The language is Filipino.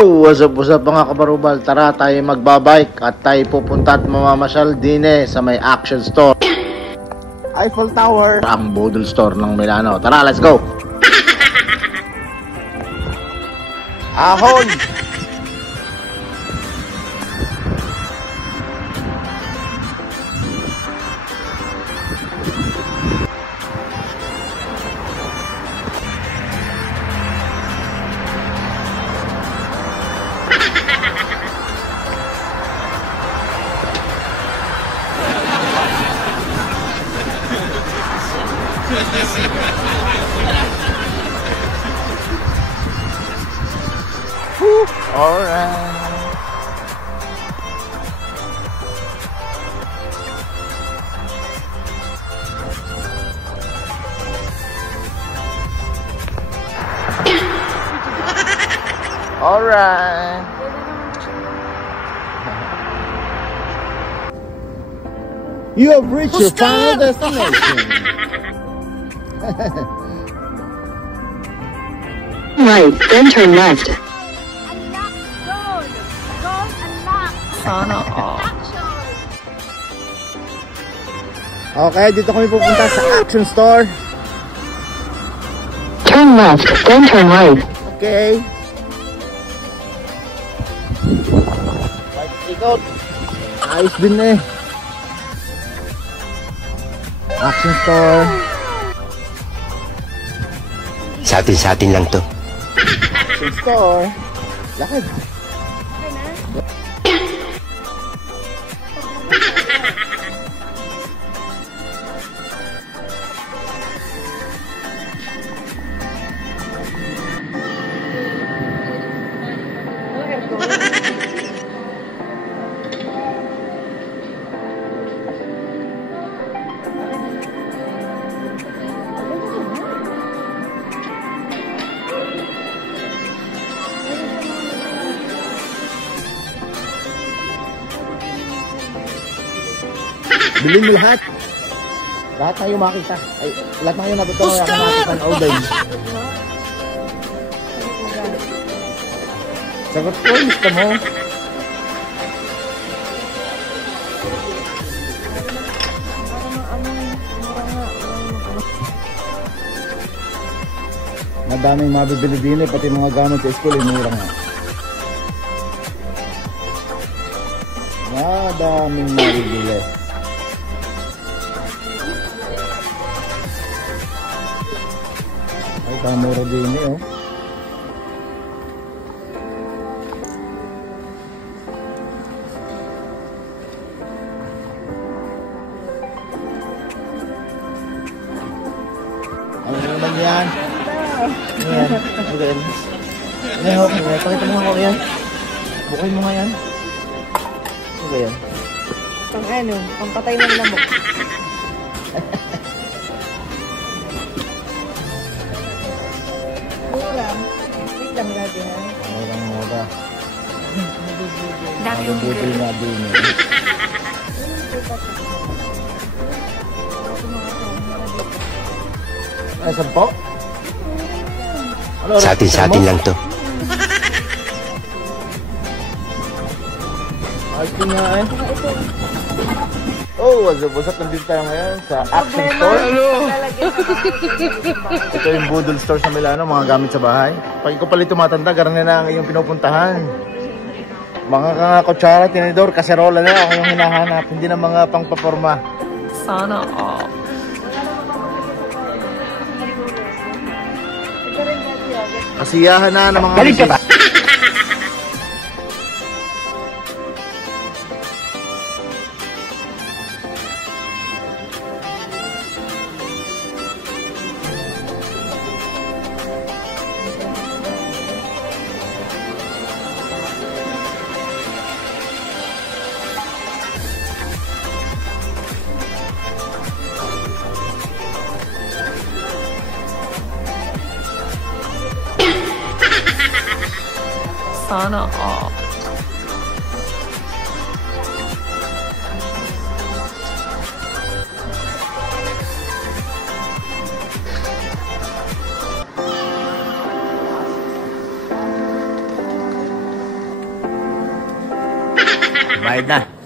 Oh, what's up mga kabarubal? Tara tayo magbabike at tayo pupunta at mamamasyal din sa may Action Store. Eiffel Tower. Ang Budol Store ng Milano. Tara, let's go! Ahon! Alright. Alright. You have reached your final destination. Right, then turn left. Sana all. Okay, dito kami pupunta sa Action Store. Turn left, then turn right. Okay. Ikot. Ayos din eh. Action Store. Sa atin lang to. Action Store. Lakad. Bilhin mo lahat. Lahat na yung makita. Ay, lahat na yung natutunan na nakita ng all day. Sagot ko, gusto mo. Madaming mabibili din eh, pati mga gamit sa school, mura nga. Madaming mabibili. Ay, tamura din eh, oh. Ano naman yan? Ayan, again. Ayan, okay. Pakita mo nga ako yan. Bukayin mo nga yan. Ano ba yan? Pang ano? Pang patay ng lamok. Wait lang gagi ha. Murang mura. Dami yung Mabibili nga din eh. Ay, saan po? Ano, Sa atin lang to. Ayos din nga eh. Oh, what's up? Nandito tayo ngayon sa Action Store. Ito yung Budol Store sa Milano, mga gamit sa bahay. Pag ikaw pala tumatanda, garanin na ang iyong pinupuntahan. Mga kutsara, tinidor, kaserola na ako yung hinahanap, hindi na mga pangpaporma. Sana all. Kasiyahan na ng mga bisita. Sana all. Bayad na.